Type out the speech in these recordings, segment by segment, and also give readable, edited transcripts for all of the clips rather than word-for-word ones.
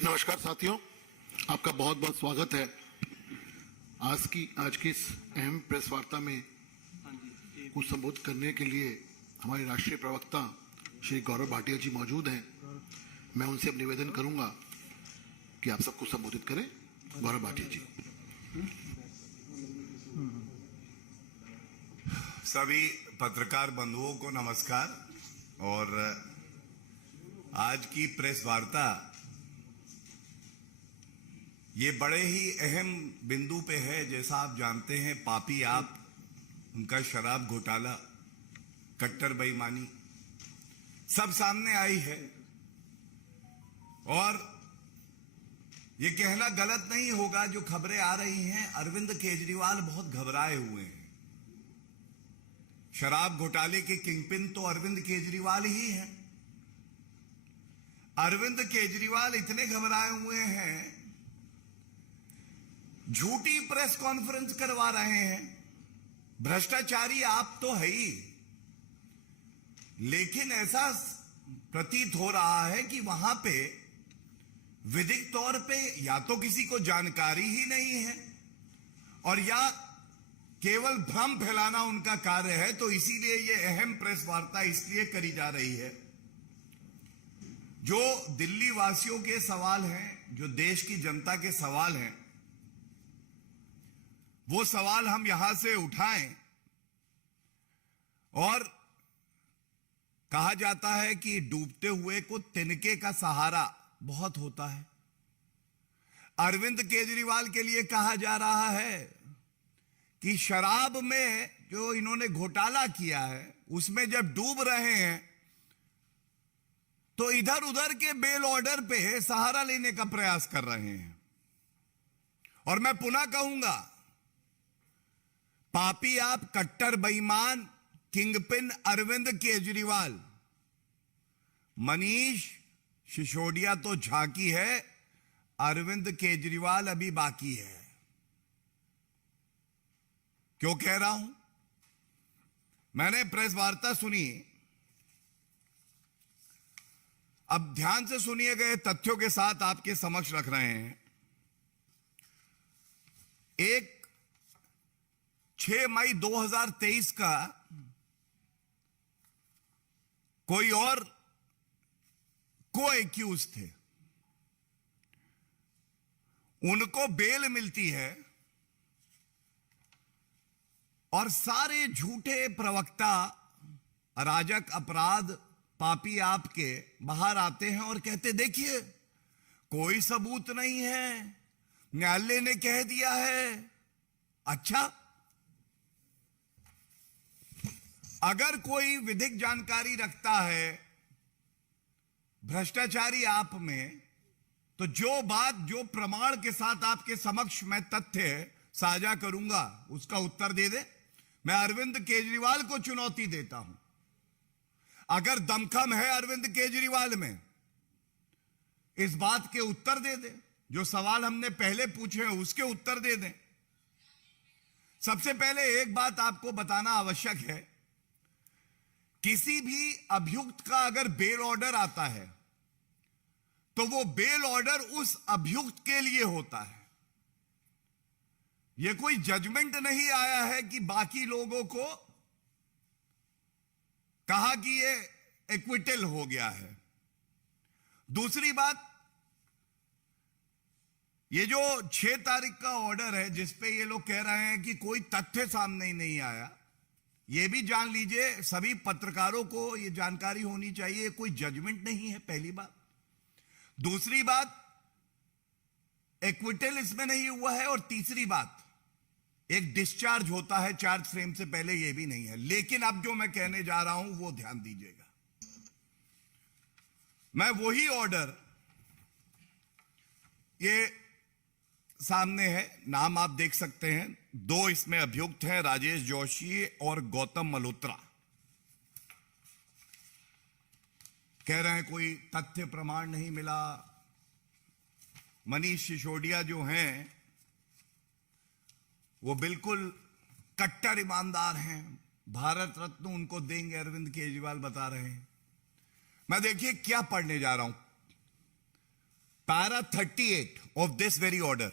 नमस्कार साथियों, आपका बहुत बहुत स्वागत है। आज की इस अहम प्रेस वार्ता में कुछ संबोधित करने के लिए हमारे राष्ट्रीय प्रवक्ता श्री गौरव भाटिया जी मौजूद हैं। मैं उनसे अब निवेदन करूंगा कि आप सबको संबोधित करें। गौरव भाटिया जी। सभी पत्रकार बंधुओं को नमस्कार। और आज की प्रेस वार्ता ये बड़े ही अहम बिंदु पे है। जैसा आप जानते हैं, पापी आप, उनका शराब घोटाला, कट्टर बेईमानी सब सामने आई है। और ये कहना गलत नहीं होगा, जो खबरें आ रही हैं, अरविंद केजरीवाल बहुत घबराए हुए हैं। शराब घोटाले के किंगपिन तो अरविंद केजरीवाल ही हैं। अरविंद केजरीवाल इतने घबराए हुए हैं, झूठी प्रेस कॉन्फ्रेंस करवा रहे हैं। भ्रष्टाचारी आप तो है ही, लेकिन ऐसा प्रतीत हो रहा है कि वहां पे विधिक तौर पे या तो किसी को जानकारी ही नहीं है और या केवल भ्रम फैलाना उनका कार्य है। तो इसीलिए यह अहम प्रेस वार्ता इसलिए करी जा रही है। जो दिल्ली वासियों के सवाल हैं, जो देश की जनता के सवाल हैं, वो सवाल हम यहां से उठाएं। और कहा जाता है कि डूबते हुए को तिनके का सहारा बहुत होता है। अरविंद केजरीवाल के लिए कहा जा रहा है कि शराब में जो इन्होंने घोटाला किया है, उसमें जब डूब रहे हैं तो इधर उधर के बेल ऑर्डर पे सहारा लेने का प्रयास कर रहे हैं। और मैं पुनः कहूंगा, पापी आप, कट्टर बेईमान, किंगपिन अरविंद केजरीवाल। मनीष सिसोदिया तो झांकी है, अरविंद केजरीवाल अभी बाकी है। क्यों कह रहा हूं? मैंने प्रेस वार्ता सुनी। अब ध्यान से सुनिए, गए तथ्यों के साथ आपके समक्ष रख रहे हैं। एक 6 मई 2023 का कोई और को एक्यूज थे, उनको बेल मिलती है और सारे झूठे प्रवक्ता, अराजक, अपराध, पापी आपके बाहर आते हैं और कहते, देखिए कोई सबूत नहीं है, न्यायालय ने कह दिया है। अच्छा, अगर कोई विधिक जानकारी रखता है भ्रष्टाचारी आप में, तो जो बात, जो प्रमाण के साथ आपके समक्ष मैं तथ्य साझा करूंगा, उसका उत्तर दे दे। मैं अरविंद केजरीवाल को चुनौती देता हूं, अगर दमखम है अरविंद केजरीवाल में, इस बात के उत्तर दे दे। जो सवाल हमने पहले पूछे हैं उसके उत्तर दे दें। सबसे पहले एक बात आपको बताना आवश्यक है, किसी भी अभियुक्त का अगर बेल ऑर्डर आता है तो वो बेल ऑर्डर उस अभियुक्त के लिए होता है। यह कोई जजमेंट नहीं आया है कि बाकी लोगों को कहा कि ये एक्विटल हो गया है। दूसरी बात, ये जो 6 तारीख का ऑर्डर है जिसपे ये लोग कह रहे हैं कि कोई तथ्य सामने ही नहीं आया, ये भी जान लीजिए, सभी पत्रकारों को ये जानकारी होनी चाहिए, कोई जजमेंट नहीं है, पहली बात। दूसरी बात, एक्विटल इसमें नहीं हुआ है। और तीसरी बात, एक डिस्चार्ज होता है चार्ज फ्रेम से पहले, यह भी नहीं है। लेकिन अब जो मैं कहने जा रहा हूं वो ध्यान दीजिएगा। मैं वही ऑर्डर, ये सामने है, नाम आप देख सकते हैं, 2 इसमें अभियुक्त हैं, राजेश जोशी और गौतम मल्होत्रा। कह रहे हैं कोई तथ्य प्रमाण नहीं मिला। मनीष सिसोदिया जो हैं वो बिल्कुल कट्टर ईमानदार हैं, भारत रत्न उनको देंगे, अरविंद केजरीवाल बता रहे हैं। मैं देखिए क्या पढ़ने जा रहा हूं। para 38 of this very order,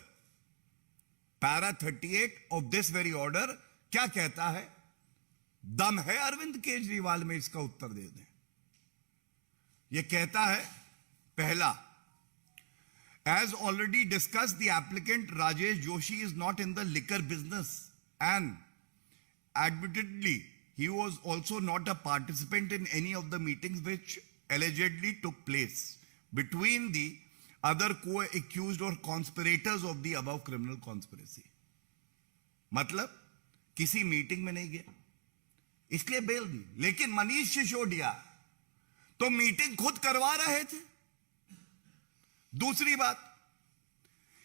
para 38 of this very order क्या कहता है? दम है अरविंद केजरीवाल में इसका उत्तर दे दें। यह कहता है, पहला, as already discussed, the applicant Rajesh Joshi is not in the liquor business, and admittedly he was also not a participant in any of the meetings which allegedly took place between the other co-accused or conspirators of the above criminal conspiracy. मतलब किसी meeting में नहीं गया, इसलिए bell दी। लेकिन मनीष सिसोदिया तो meeting खुद करवा रहे थे। दूसरी बात,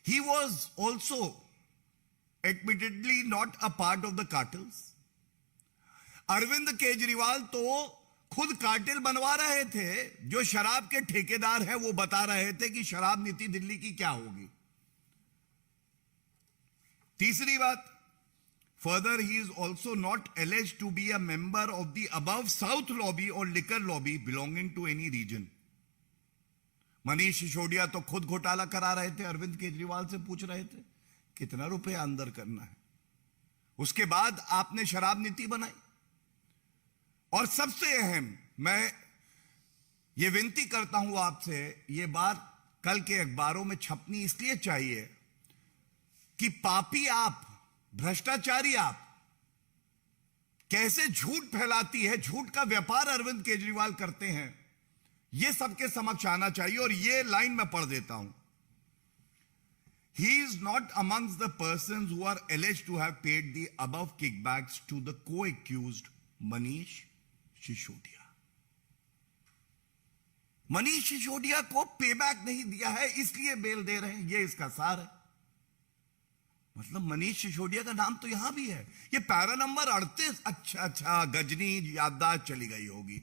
he was also admittedly not a part of the cartels. Arvind Kejriwal तो खुद कार्टेल बनवा रहे थे। जो शराब के ठेकेदार हैं वो बता रहे थे कि शराब नीति दिल्ली की क्या होगी। तीसरी बात, further he is also not alleged to be a member of the above south lobby or liquor lobby belonging to any region. Manish Sisodia तो खुद घोटाला करा रहे थे, अरविंद केजरीवाल से पूछ रहे थे कितना रुपए अंदर करना है। उसके बाद आपने शराब नीति बनाई। और सबसे अहम, मैं ये विनती करता हूं आपसे, ये बात कल के अखबारों में छपनी इसलिए चाहिए कि पापी आप, भ्रष्टाचारी आप, कैसे झूठ फैलाती है, झूठ का व्यापार अरविंद केजरीवाल करते हैं, ये सबके समक्ष आना चाहिए। और ये लाइन मैं पढ़ देता हूं, he is not amongst the persons who are alleged to have paid the above kickbacks to the co-accused Manish Sisodia. Manish Sisodia को पेबैक नहीं दिया है, इसलिए बेल दे रहे हैं, ये इसका सार है। मतलब मनीष सिसोदिया का नाम तो यहां भी है। ये पैरा नंबर 38, अच्छा, गजनी याददाश्त चली गई होगी,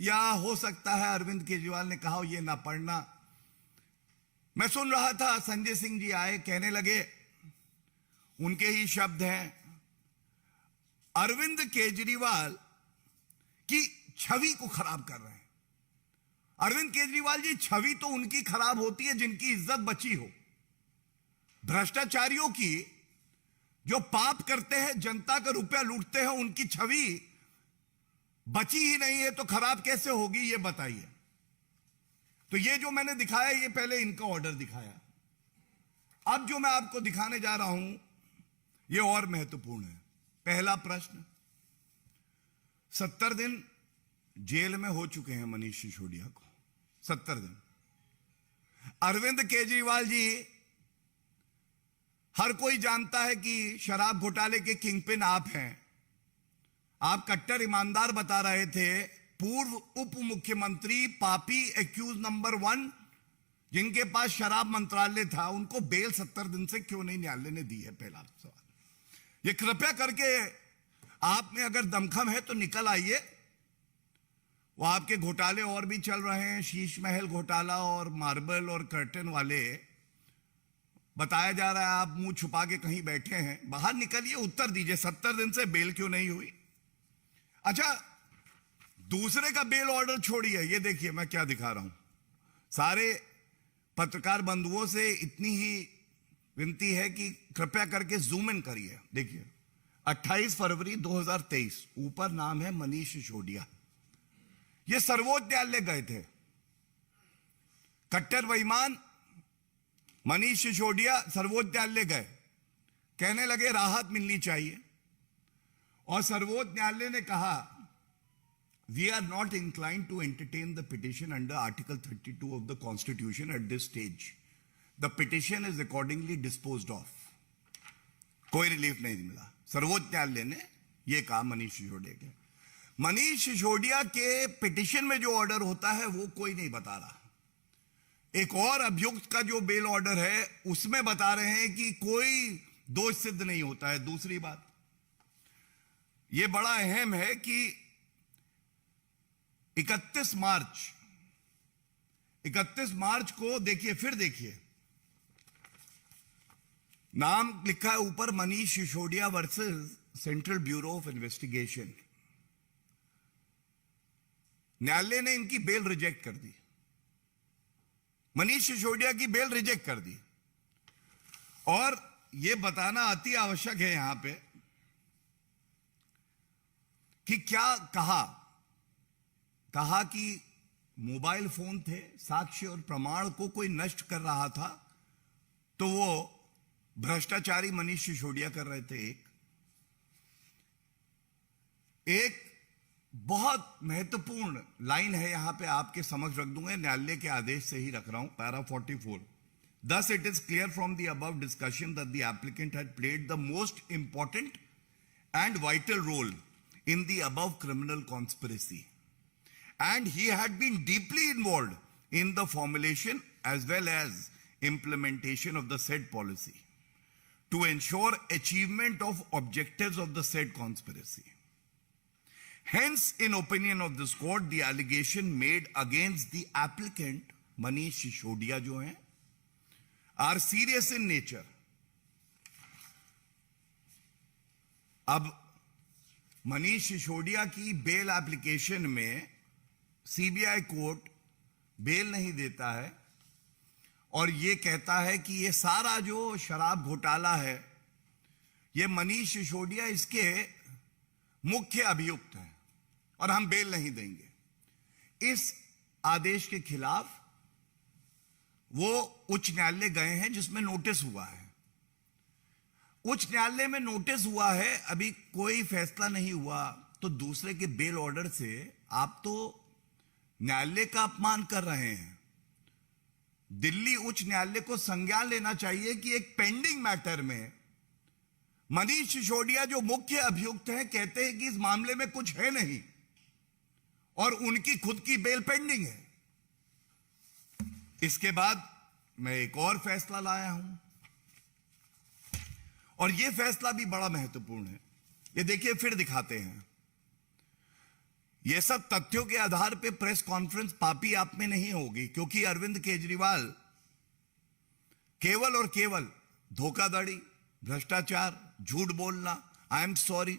या हो सकता है अरविंद केजरीवाल ने कहा ये ना पढ़ना। मैं सुन रहा था, संजय सिंह जी आए, कहने लगे, उनके ही शब्द हैं, अरविंद केजरीवाल की छवि को खराब कर रहे हैं। अरविंद केजरीवाल जी, छवि तो उनकी खराब होती है जिनकी इज्जत बची हो। भ्रष्टाचारियों की, जो पाप करते हैं, जनता का रुपया लूटते हैं, उनकी छवि बची ही नहीं है तो खराब कैसे होगी, ये बताइए। तो ये जो मैंने दिखाया, ये पहले इनका ऑर्डर दिखाया। अब जो मैं आपको दिखाने जा रहा हूं, ये और महत्वपूर्ण है। पहला प्रश्न, 70 दिन जेल में हो चुके हैं मनीष सिसोदिया को, 70 दिन। अरविंद केजरीवाल जी, हर कोई जानता है कि शराब घोटाले के किंगपिन आप हैं। आप कट्टर ईमानदार बता रहे थे। पूर्व उप मुख्यमंत्री, पापी, एक्यूज नंबर 1, जिनके पास शराब मंत्रालय था, उनको बेल 70 दिन से क्यों नहीं न्यायालय ने दी है? पहला सवाल। ये कृपया करके, आप में अगर दमखम है तो निकल आइए। वो आपके घोटाले और भी चल रहे हैं, शीश महल घोटाला और मार्बल और कर्टन वाले। बताया जा रहा है आप मुंह छुपा के कहीं बैठे हैं, बाहर निकलिए, उत्तर दीजिए, 70 दिन से बेल क्यों नहीं हुई? अच्छा, दूसरे का बेल ऑर्डर छोड़िए, ये देखिए मैं क्या दिखा रहा हूं। सारे पत्रकार बंधुओं से इतनी ही विनती है कि कृपया करके जूम इन करिए। देखिए, 28 फरवरी 2023, ऊपर नाम है मनीष सिसोदिया। ये सर्वोच्च न्यायालय गए थे। कट्टर बेईमान मनीष सिसोदिया सर्वोच्च न्यायालय गए, कहने लगे राहत मिलनी चाहिए। और सर्वोच्च न्यायालय ने कहा, we are not inclined to entertain the petition under article 32 of the constitution at this stage. The petition is accordingly disposed of. कोई रिलीफ नहीं मिला। सर्वोच्च न्यायालय ने यह कहा मनीष सिसोदिया के। मनीष सिसोदिया के पिटिशन में जो ऑर्डर होता है वो कोई नहीं बता रहा। एक और अभियुक्त का जो बेल ऑर्डर है उसमें बता रहे हैं कि कोई दोष सिद्ध नहीं होता है। दूसरी बात, यह बड़ा अहम है कि 31 मार्च को देखिए, फिर देखिए, नाम लिखा है ऊपर, Manish Sisodia versus central bureau of investigation. न्यायालय ने इनकी बेल रिजेक्ट कर दी। मनीष सिसोदिया की बेल रिजेक्ट कर दी। और यह बताना अति आवश्यक है यहां पे कि क्या कहा कि मोबाइल फोन थे, साक्ष्य और प्रमाण को कोई नष्ट कर रहा था, तो वो भ्रष्टाचारी मनीष सिसोदिया कर रहे थे। एक बहुत महत्वपूर्ण लाइन है यहां पे, आपके समक्ष रख दूंगा, न्यायालय के आदेश से ही रख रहा हूं, para 44। Thus it is clear from the above discussion that the applicant had played the most important and vital role in the above criminal conspiracy, and he had been deeply involved in the formulation as well as implementation of the said policy to ensure achievement of objectives of the said conspiracy. Hence, in opinion of this court, the allegation made against the applicant Manish Sisodia जो हैं are serious in nature. अब मनीष सिसोदिया की bail application में CBI court bell नहीं देता है और यह कहता है कि यह सारा जो शराब घोटाला है, यह मनीष सिसोदिया इसके मुख्य अभियुक्त हैं और हम बेल नहीं देंगे। इस आदेश के खिलाफ वो उच्च न्यायालय गए हैं जिसमें नोटिस हुआ है। उच्च न्यायालय में नोटिस हुआ है, अभी कोई फैसला नहीं हुआ, तो दूसरे के बेल ऑर्डर से आप तो न्यायालय का अपमान कर रहे हैं। दिल्ली उच्च न्यायालय को संज्ञान लेना चाहिए कि एक पेंडिंग मैटर में मनीष सिसोदिया जो मुख्य अभियुक्त हैं कहते हैं कि इस मामले में कुछ है नहीं और उनकी खुद की बेल पेंडिंग है। इसके बाद मैं एक और फैसला लाया हूं और यह फैसला भी बड़ा महत्वपूर्ण है। ये देखिए, फिर दिखाते हैं। यह सब तथ्यों के आधार पे प्रेस कॉन्फ्रेंस पापी आप में नहीं होगी, क्योंकि अरविंद केजरीवाल केवल और केवल धोखाधड़ी, भ्रष्टाचार, झूठ बोलना, आई एम सॉरी,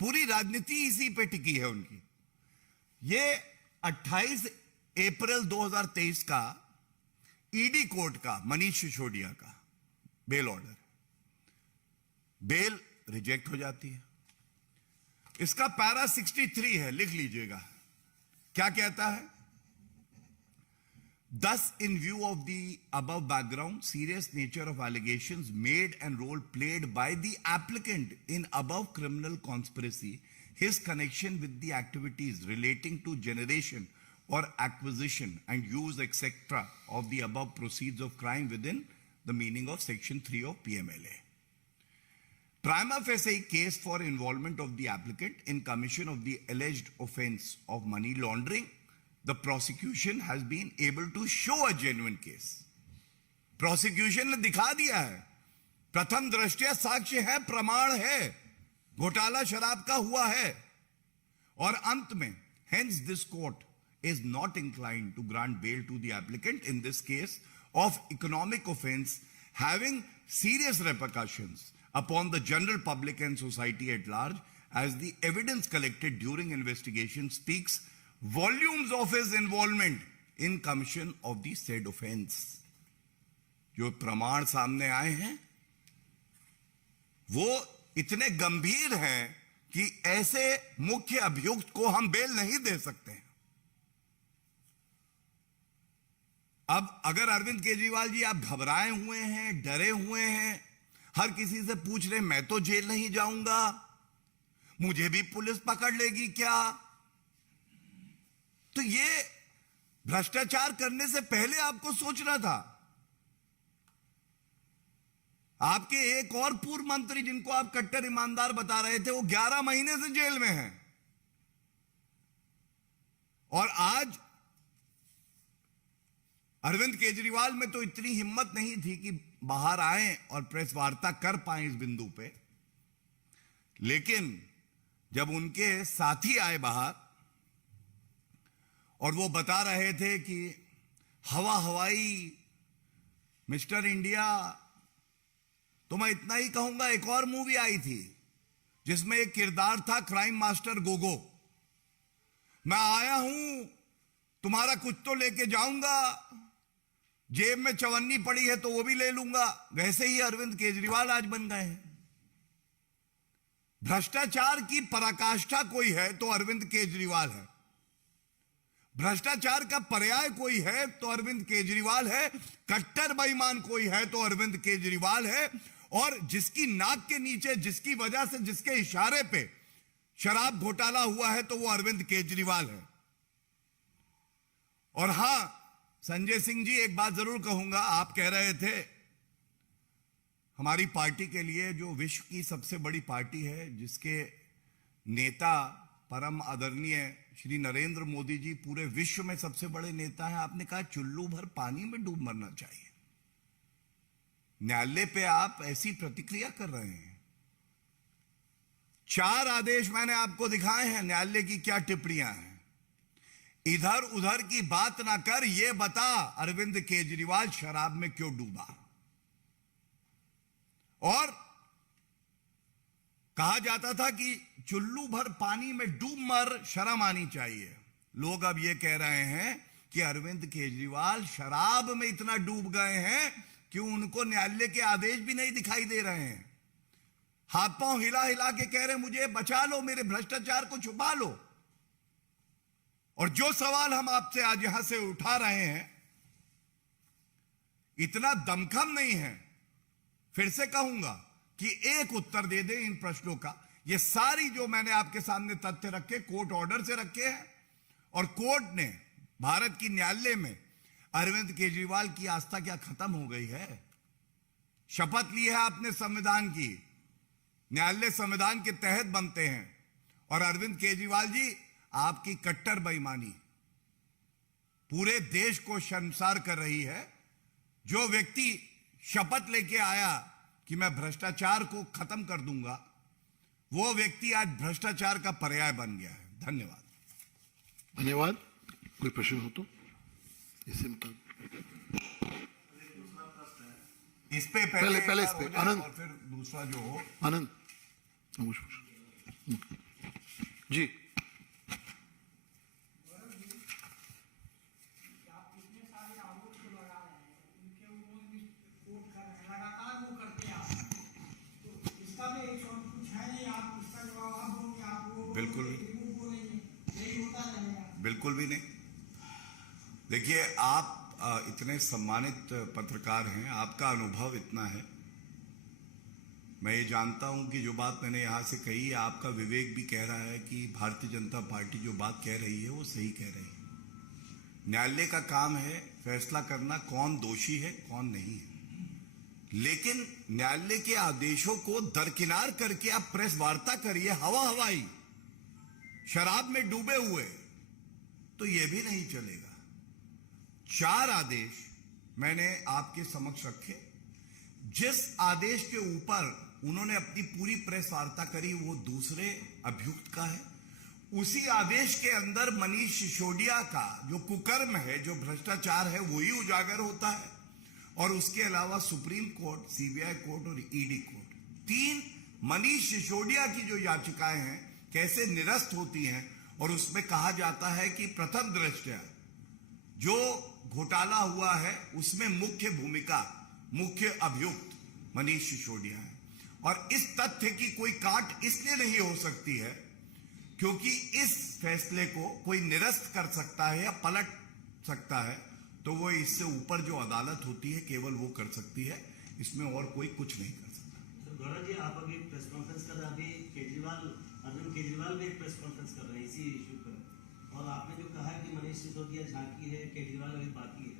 पूरी राजनीति इसी पे टिकी है उनकी। ये 28 अप्रैल 2023 का ईडी कोर्ट का मनीष सिसोदिया का बेल ऑर्डर, बेल रिजेक्ट हो जाती है। इसका पैरा 63 है, लिख लीजिएगा। क्या कहता है? Thus, in view of the above background, serious nature of allegations made and role played by the applicant in above criminal conspiracy, his connection with the activities relating to generation or acquisition and use, etc., of the above proceeds of crime within the meaning of Section 3 of PMLA. Prima facie case for involvement of the applicant in commission of the alleged offense of money laundering, the prosecution has been able to show a genuine case. Prosecution ने दिखा दिया है, प्रथम दृष्टया साक्ष्य है, प्रमाण है, घोटाला शराब का हुआ है। और अंत में, hence this court is not inclined to grant bail to the applicant in this case of economic offense having serious repercussions upon the general public and society at large, as the evidence collected during investigation speaks volumes of his involvement in commission of the said offense. जो प्रमाण सामने आए हैं वो इतने गंभीर हैं कि ऐसे मुख्य अभियुक्त को हम बेल नहीं दे सकते हैं। अब अगर अरविंद केजरीवाल जी आप घबराए हुए हैं, डरे हुए हैं, हर किसी से पूछ रहे मैं तो जेल नहीं जाऊंगा, मुझे भी पुलिस पकड़ लेगी क्या, तो ये भ्रष्टाचार करने से पहले आपको सोचना था। आपके एक और पूर्व मंत्री जिनको आप कट्टर ईमानदार बता रहे थे, वो 11 महीने से जेल में हैं और आज अरविंद केजरीवाल में तो इतनी हिम्मत नहीं थी कि बाहर आए और प्रेस वार्ता कर पाए इस बिंदु पे, लेकिन जब उनके साथी आए बाहर और वो बता रहे थे कि हवाई मिस्टर इंडिया, तो मैं इतना ही कहूंगा, एक और मूवी आई थी जिसमें एक किरदार था क्राइम मास्टर गोगो, मैं आया हूं तुम्हारा कुछ तो लेके जाऊंगा, जेब में चवन्नी पड़ी है तो वो भी ले लूंगा। वैसे ही अरविंद केजरीवाल आज बन गए हैं। भ्रष्टाचार की पराकाष्ठा कोई है तो अरविंद केजरीवाल है। भ्रष्टाचार का पर्याय कोई है तो अरविंद केजरीवाल है। कट्टर बेईमान कोई है तो अरविंद केजरीवाल है। और जिसकी नाक के नीचे, जिसकी वजह से, जिसके इशारे पे शराब घोटाला हुआ है तो वो अरविंद केजरीवाल है। और हां, संजय सिंह जी, एक बात जरूर कहूंगा। आप कह रहे थे हमारी पार्टी के लिए, जो विश्व की सबसे बड़ी पार्टी है, जिसके नेता परम आदरणीय श्री नरेंद्र मोदी जी पूरे विश्व में सबसे बड़े नेता हैं, आपने कहा चुल्लू भर पानी में डूब मरना चाहिए। न्यायालय पे आप ऐसी प्रतिक्रिया कर रहे हैं। 4 आदेश मैंने आपको दिखाए हैं, न्यायालय की क्या टिप्पणियां हैं। इधर उधर की बात ना कर, यह बता अरविंद केजरीवाल शराब में क्यों डूबा। और कहा जाता था कि चुल्लू भर पानी में डूब मर, शर्म आनी चाहिए। लोग अब यह कह रहे हैं कि अरविंद केजरीवाल शराब में इतना डूब गए हैं कि उनको न्यायालय के आदेश भी नहीं दिखाई दे रहे हैं। हाथ पांव हिला हिला के कह रहे हैं मुझे बचा लो, मेरे भ्रष्टाचार को छुपा लो। और जो सवाल हम आपसे आज यहां से उठा रहे हैं, इतना दमखम नहीं है, फिर से कहूंगा कि एक उत्तर दे दे इन प्रश्नों का। ये सारी जो मैंने आपके सामने तथ्य रखे, कोर्ट ऑर्डर से रखे हैं, और कोर्ट ने, भारत की न्यायालय में अरविंद केजरीवाल की आस्था क्या खत्म हो गई है? शपथ ली है आपने संविधान की, न्यायालय संविधान के तहत बनते हैं। और अरविंद केजरीवाल जी, आपकी कट्टर बेईमानी पूरे देश को शर्मसार कर रही है। जो व्यक्ति शपथ लेके आया कि मैं भ्रष्टाचार को खत्म कर दूंगा, वो व्यक्ति आज भ्रष्टाचार का पर्याय बन गया है। धन्यवाद। धन्यवाद। कोई प्रश्न हो तो इससे मुताबिक इस पे पहले इस पे आनंद, और फिर दूसरा जो हो। आनंद जी। बिल्कुल भी नहीं। देखिए, आप इतने सम्मानित पत्रकार हैं, आपका अनुभव इतना है। मैं ये जानता हूं कि जो बात मैंने यहां से कही, आपका विवेक भी कह रहा है कि भारतीय जनता पार्टी जो बात कह रही है वो सही कह रही है। न्यायालय का काम है फैसला करना कौन दोषी है कौन नहीं है। लेकिन न्यायालय के आदेशों को दरकिनार करके आप प्रेस वार्ता करिए हवाई, शराब में डूबे हुए, तो यह भी नहीं चलेगा। 4 आदेश मैंने आपके समक्ष रखे। जिस आदेश के ऊपर उन्होंने अपनी पूरी प्रेस वार्ता करी वो दूसरे अभियुक्त का है। उसी आदेश के अंदर मनीष सिसोदिया का जो कुकर्म है, जो भ्रष्टाचार है, वही उजागर होता है। और उसके अलावा सुप्रीम कोर्ट, सीबीआई कोर्ट और ईडी कोर्ट, 3 मनीष सिसोदिया की जो याचिकाएं हैं कैसे निरस्त होती हैं। और उसमें कहा जाता है कि प्रथम दृष्टया जो घोटाला हुआ है उसमें मुख्य अभियुक्त मनीष सिसोदिया है। और इस तथ्य की कोई काट इसलिए नहीं हो सकती है क्योंकि इस फैसले को कोई निरस्त कर सकता है या पलट सकता है, तो वो इससे ऊपर जो अदालत होती है केवल वो कर सकती है, इसमें और कोई कुछ नहीं कर सकता। गौरव जी, आप अभी प्रेस कॉन्फ्रेंस कर रहे हैं, अभी अरविंद केजरीवाल भी एक प्रेस कॉन्फ्रेंस कर रहे हैं इसी इशू पर, और आपने जो कहा कि मनीष सिसोदिया झांकी है, केजरीवाल अभी बाकी है,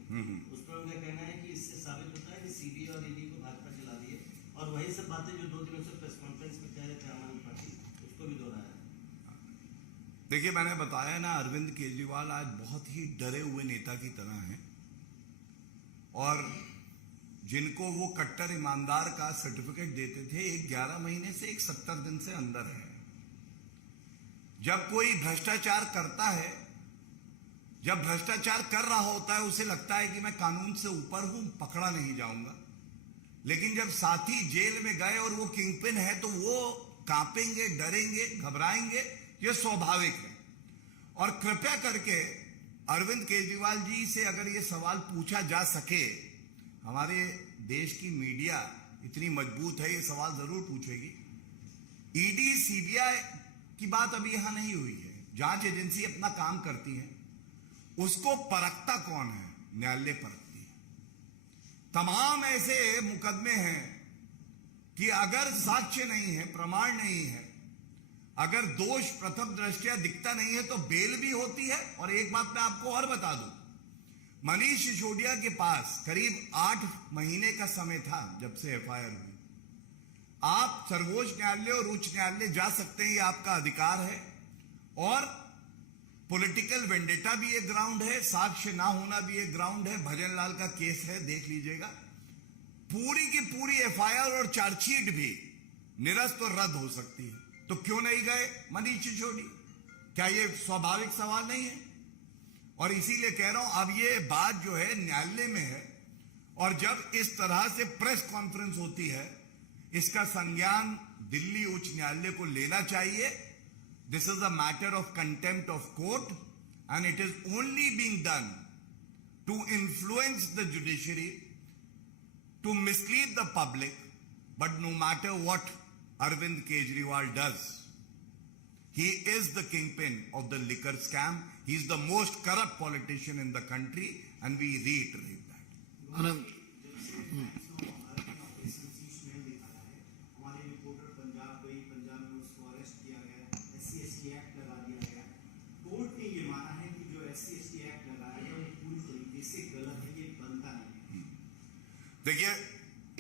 उस पर उनका कहना है कि इससे साबित होता है कि सीबीआई और ईडी को भाजपा चला दी है। और वही सब बातें जो 2 दिनों से प्रेस कॉन्फ्रेंस में कह रहे थे आम आदमी पार्टी, उसको भी दोहराया। देखिए, मैंने बताया ना, अरविंद केजरीवाल आज बहुत ही डरे हुए नेता की तरह हैं। और जिनको वो कट्टर ईमानदार का सर्टिफिकेट देते थे, एक 11 महीने से, एक 70 दिन से अंदर है। जब कोई भ्रष्टाचार करता है, जब भ्रष्टाचार कर रहा होता है, उसे लगता है कि मैं कानून से ऊपर हूं, पकड़ा नहीं जाऊंगा। लेकिन जब साथी जेल में गए और वो किंगपिन है तो वो कांपेंगे, डरेंगे, घबराएंगे, ये स्वाभाविक है। और कृपया करके अरविंद केजरीवाल जी से अगर ये सवाल पूछा जा सके, हमारे देश की मीडिया इतनी मजबूत है, ये सवाल जरूर पूछेगी। ईडी सीबीआई की बात अभी यहां नहीं हुई है, जांच एजेंसी अपना काम करती है, उसको परखता कौन है? न्यायालय परखती है। तमाम ऐसे मुकदमे हैं कि अगर साक्ष्य नहीं है, प्रमाण नहीं है, अगर दोष प्रथम दृष्टया दिखता नहीं है तो बेल भी होती है। और एक बात मैं आपको और बता दूं, मनीष सिसोदिया के पास करीब 8 महीने का समय था जब से एफआईआर हुई। आप सर्वोच्च न्यायालय और उच्च न्यायालय जा सकते हैं, ये आपका अधिकार है। और पॉलिटिकल वेंडेटा भी एक ग्राउंड है, साक्ष्य ना होना भी एक ग्राउंड है। भजन लाल का केस है, देख लीजिएगा। पूरी की पूरी एफआईआर और चार्जशीट भी निरस्त और रद्द हो सकती है। तो क्यों नहीं गए मनीष सिसोदिया? क्या ये स्वाभाविक सवाल नहीं है? और इसीलिए कह रहा हूं, अब ये बात जो है न्यायालय में है, और जब इस तरह से प्रेस कॉन्फ्रेंस होती है, इसका संज्ञान दिल्ली उच्च न्यायालय को लेना चाहिए। This is a matter of contempt of court and it is only being done to influence the judiciary, to mislead the public. But no matter what Arvind Kejriwal does, he is the kingpin of the liquor scam. He is the most corrupt politician in the country, and we reiterate that. आनंद, हमारे reporter Punjab गई, पंजाब में उसको arrest किया गया, SC/ST act लगा दिया गया। Court ने ये माना है कि जो SC/ST एक्ट लगाया गया वो पूरी तरीके से गलत है, ये बनता नहीं है। देखिए,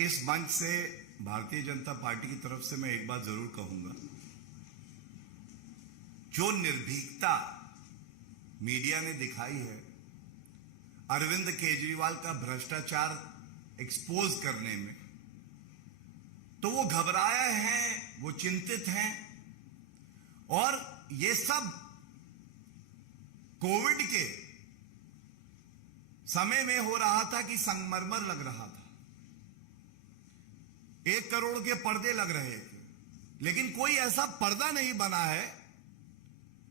इस मंच से भारतीय जनता पार्टी की तरफ से मैं एक बात जरूर कहूंगा, जो निर्भीकता मीडिया ने दिखाई है अरविंद केजरीवाल का भ्रष्टाचार एक्सपोज करने में, तो वो घबराए हैं, वो चिंतित हैं। और ये सब कोविड के समय में हो रहा था कि संगमरमर लग रहा था, 1 करोड़ के पर्दे लग रहे थे, लेकिन कोई ऐसा पर्दा नहीं बना है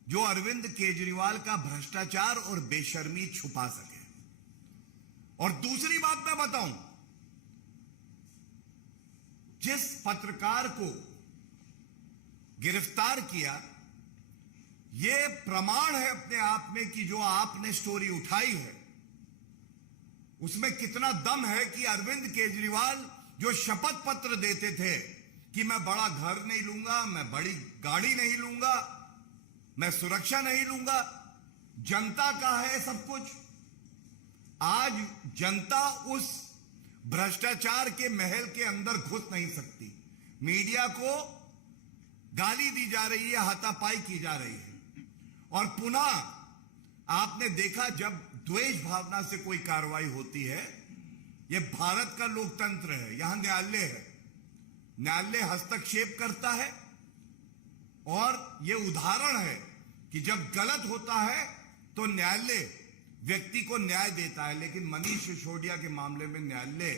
जो अरविंद केजरीवाल का भ्रष्टाचार और बेशर्मी छुपा सके। और दूसरी बात मैं बताऊं, जिस पत्रकार को गिरफ्तार किया, यह प्रमाण है अपने आप में कि जो आपने स्टोरी उठाई है उसमें कितना दम है कि अरविंद केजरीवाल जो शपथ पत्र देते थे कि मैं बड़ा घर नहीं लूंगा, मैं बड़ी गाड़ी नहीं लूंगा, मैं सुरक्षा नहीं लूंगा, जनता का है सब कुछ। आज जनता उस भ्रष्टाचार के महल के अंदर घुस नहीं सकती। मीडिया को गाली दी जा रही है, हाथापाई की जा रही है। और पुनः आपने देखा, जब द्वेष भावना से कोई कार्रवाई होती है, यह भारत का लोकतंत्र है, यहां न्यायालय है, न्यायालय हस्तक्षेप करता है। और यह उदाहरण है कि जब गलत होता है तो न्यायालय व्यक्ति को न्याय देता है, लेकिन मनीष सिसोदिया के मामले में न्यायालय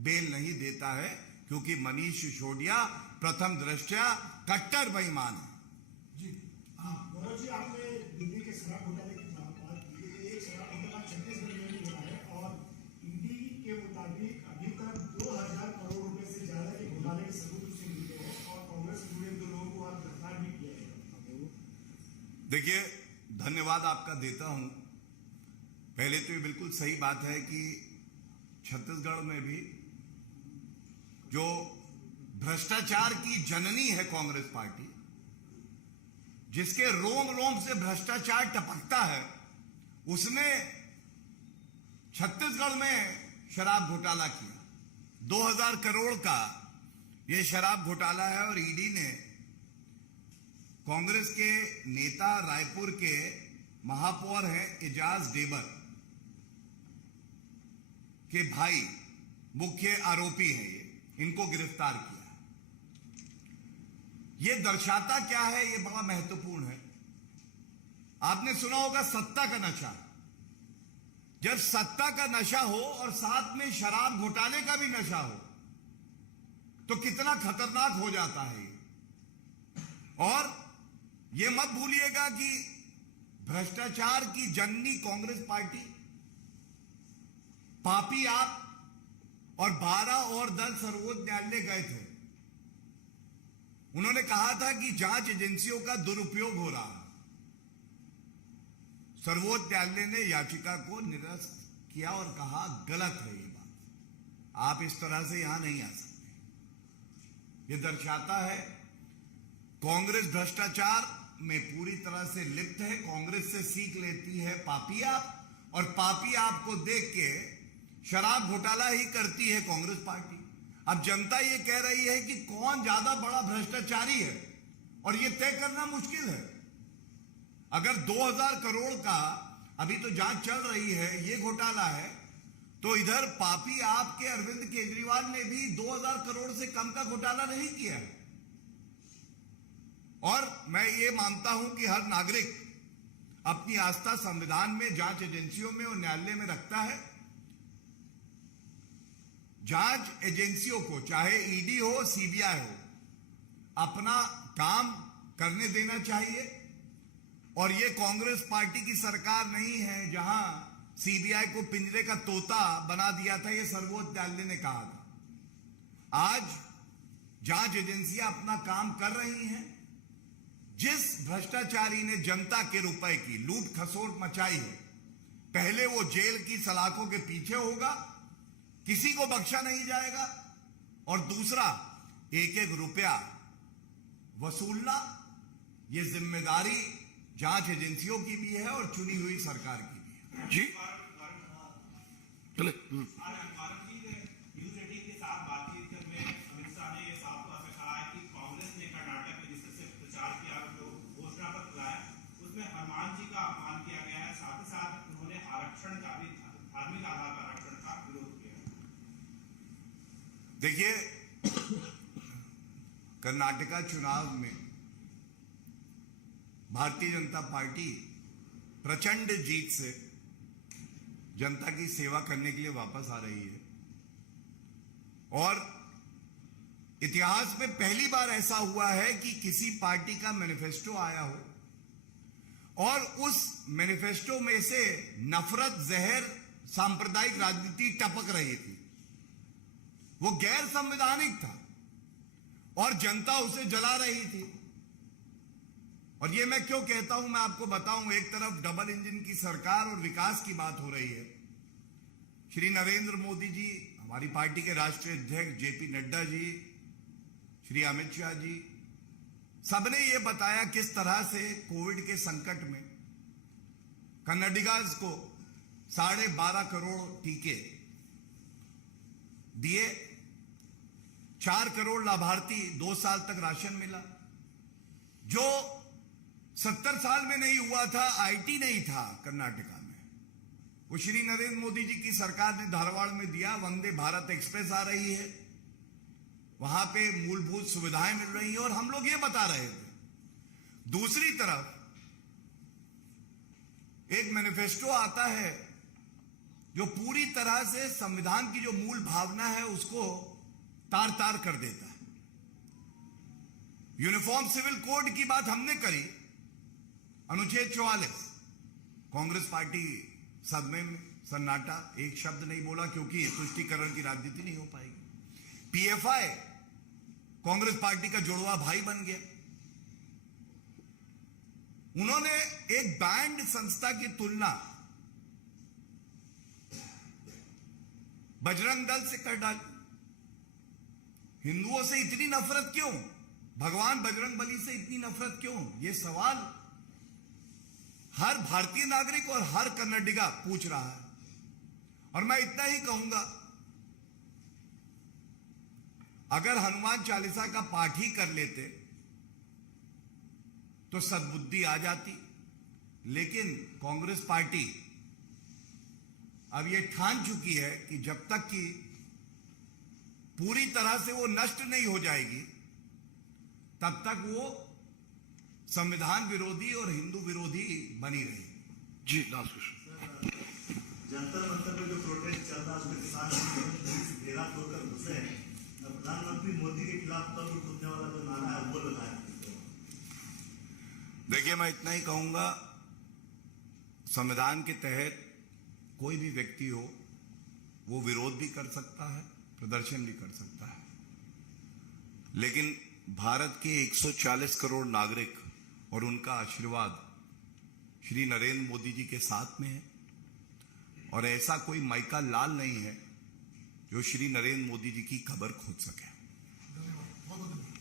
बेल नहीं देता है, क्योंकि मनीष सिसोदिया प्रथम दृष्टया कट्टर बेईमान है। जी, गौरव जी, आपने दिल्ली के शराब घोटाले की बात की। एक शराब घोटाला छत्तीसगढ़ में भी हुआ है और ईडी के मुताबिक अभी तक 2000 करोड़ रुपए से ज्यादा के घोटाले के सबूत उसे मिले हैं और कांग्रेस से जुड़े 2 लोगों को आज गिरफ्तार भी किया गया। देखिए, धन्यवाद आपका देता हूं। पहले तो ये बिल्कुल सही बात है कि छत्तीसगढ़ में भी जो भ्रष्टाचार की जननी है कांग्रेस पार्टी, जिसके रोम रोम से भ्रष्टाचार टपकता है, उसने छत्तीसगढ़ में शराब घोटाला किया। 2000 करोड़ का यह शराब घोटाला है। और ईडी ने कांग्रेस के नेता, रायपुर के महापौर हैं एजाज डेबर के भाई, मुख्य आरोपी हैं इनको गिरफ्तार किया। यह दर्शाता क्या है, यह बड़ा महत्वपूर्ण है। आपने सुना होगा सत्ता का नशा। जब सत्ता का नशा हो और साथ में शराब घोटाले का भी नशा हो, तो कितना खतरनाक हो जाता है ये। और यह मत भूलिएगा कि भ्रष्टाचार की जननी कांग्रेस पार्टी, पापी आप और 12 और दल सर्वोच्च न्यायालय गए थे। उन्होंने कहा था कि जांच एजेंसियों का दुरुपयोग हो रहा है। सर्वोच्च न्यायालय ने याचिका को निरस्त किया और कहा गलत है ये बात, आप इस तरह से यहां नहीं आ सकते। यह दर्शाता है कांग्रेस भ्रष्टाचार में पूरी तरह से लिप्त है। कांग्रेस से सीख लेती है पापी आप, और पापी आप को देख के शराब घोटाला ही करती है कांग्रेस पार्टी। अब जनता ये कह रही है कि कौन ज्यादा बड़ा भ्रष्टाचारी है, और ये तय करना मुश्किल है। अगर 2000 करोड़ का अभी तो जांच चल रही है, ये घोटाला है, तो इधर पापी आपके अरविंद केजरीवाल ने भी 2000 करोड़ से कम का घोटाला नहीं किया। और मैं ये मानता हूं कि हर नागरिक अपनी आस्था संविधान में, जांच एजेंसियों में और न्यायालय में रखता है। जांच एजेंसियों को, चाहे ईडी हो, सीबीआई हो, अपना काम करने देना चाहिए। और ये कांग्रेस पार्टी की सरकार नहीं है जहां सीबीआई को पिंजरे का तोता बना दिया था, ये सर्वोच्च न्यायालय ने कहा था। आज जांच एजेंसियां अपना काम कर रही हैं। जिस भ्रष्टाचारी ने जनता के रुपए की लूट खसोट मचाई है, पहले वो जेल की सलाखों के पीछे होगा, किसी को बख्शा नहीं जाएगा। और दूसरा, एक एक रुपया वसूलना, ये जिम्मेदारी जांच एजेंसियों की भी है और चुनी हुई सरकार की भी है। जी चले भारत जी ने न्यूज 18 के साथ बातचीत में अमित शाह ने यह साफ तौर से कहा है कि कांग्रेस ने कर्नाटक में जिस तरह से प्रचार किया, जो घोषणा पत्र लाया, उसमें हनुमान जी का अपमान किया गया है। साथ ही साथ उन्होंने आरक्षण का भी, धार्मिक आधार पर आरक्षण का विरोध किया। देखिए, कर्नाटका चुनाव में भारतीय जनता पार्टी प्रचंड जीत से जनता की सेवा करने के लिए वापस आ रही है। और इतिहास में पहली बार ऐसा हुआ है कि किसी पार्टी का मैनिफेस्टो आया हो और उस मैनिफेस्टो में से नफरत, जहर, सांप्रदायिक राजनीति टपक रही थी। वो गैर संवैधानिक था और जनता उसे जला रही थी। और ये मैं क्यों कहता हूं, मैं आपको बताऊं। एक तरफ डबल इंजन की सरकार और विकास की बात हो रही है। श्री नरेंद्र मोदी जी, हमारी पार्टी के राष्ट्रीय अध्यक्ष जेपी नड्डा जी, श्री अमित शाह जी, सबने ये बताया किस तरह से कोविड के संकट में कन्नडिगास को 12.5 करोड़ टीके दिए, 4 करोड़ लाभार्थी 2 साल तक राशन मिला। जो 70 साल में नहीं हुआ था, आईटी नहीं था कर्नाटका में, वो श्री नरेंद्र मोदी जी की सरकार ने धारवाड़ में दिया। वंदे भारत एक्सप्रेस आ रही है, वहां पे मूलभूत सुविधाएं मिल रही हैं, और हम लोग ये बता रहे थे। दूसरी तरफ एक मैनिफेस्टो आता है जो पूरी तरह से संविधान की जो मूल भावना है उसको तार तार कर देता है। यूनिफॉर्म सिविल कोड की बात हमने करी, अनुच्छेद 44, कांग्रेस पार्टी सदमे में सन्नाटा, एक शब्द नहीं बोला, क्योंकि तुष्टीकरण की राजनीति नहीं हो पाएगी। पीएफआई कांग्रेस पार्टी का जुड़वा भाई बन गया। उन्होंने एक बैंड संस्था की तुलना बजरंग दल से कर डाली। हिंदुओं से इतनी नफरत क्यों? भगवान बजरंग बली से इतनी नफरत क्यों? यह सवाल हर भारतीय नागरिक और हर कन्नडिगा पूछ रहा है। और मैं इतना ही कहूंगा, अगर हनुमान चालीसा का पाठ ही कर लेते तो सद्बुद्धि आ जाती। लेकिन कांग्रेस पार्टी अब यह ठान चुकी है कि जब तक कि पूरी तरह से वो नष्ट नहीं हो जाएगी, तब तक वो संविधान विरोधी और हिंदू विरोधी बनी रहेगी। जी लास्ट क्वेश्चन। जंतर मंतर में जो प्रोटेस्ट चल रहा है उसमें किसान घेरा तोड़कर घुसे हैं। प्रधानमंत्री मोदी के खिलाफ तब कूदने वाला जो नारा है वो लगाया। देखिए, मैं इतना ही कहूंगा संविधान के तहत कोई भी व्यक्ति हो वो विरोध भी कर सकता है, प्रदर्शन भी कर सकता है, लेकिन भारत के 140 करोड़ नागरिक और उनका आशीर्वाद श्री नरेंद्र मोदी जी के साथ में है। और ऐसा कोई माइका लाल नहीं है जो श्री नरेंद्र मोदी जी की खबर खोज सके। धन्यवाद, बहुत बहुत धन्यवाद।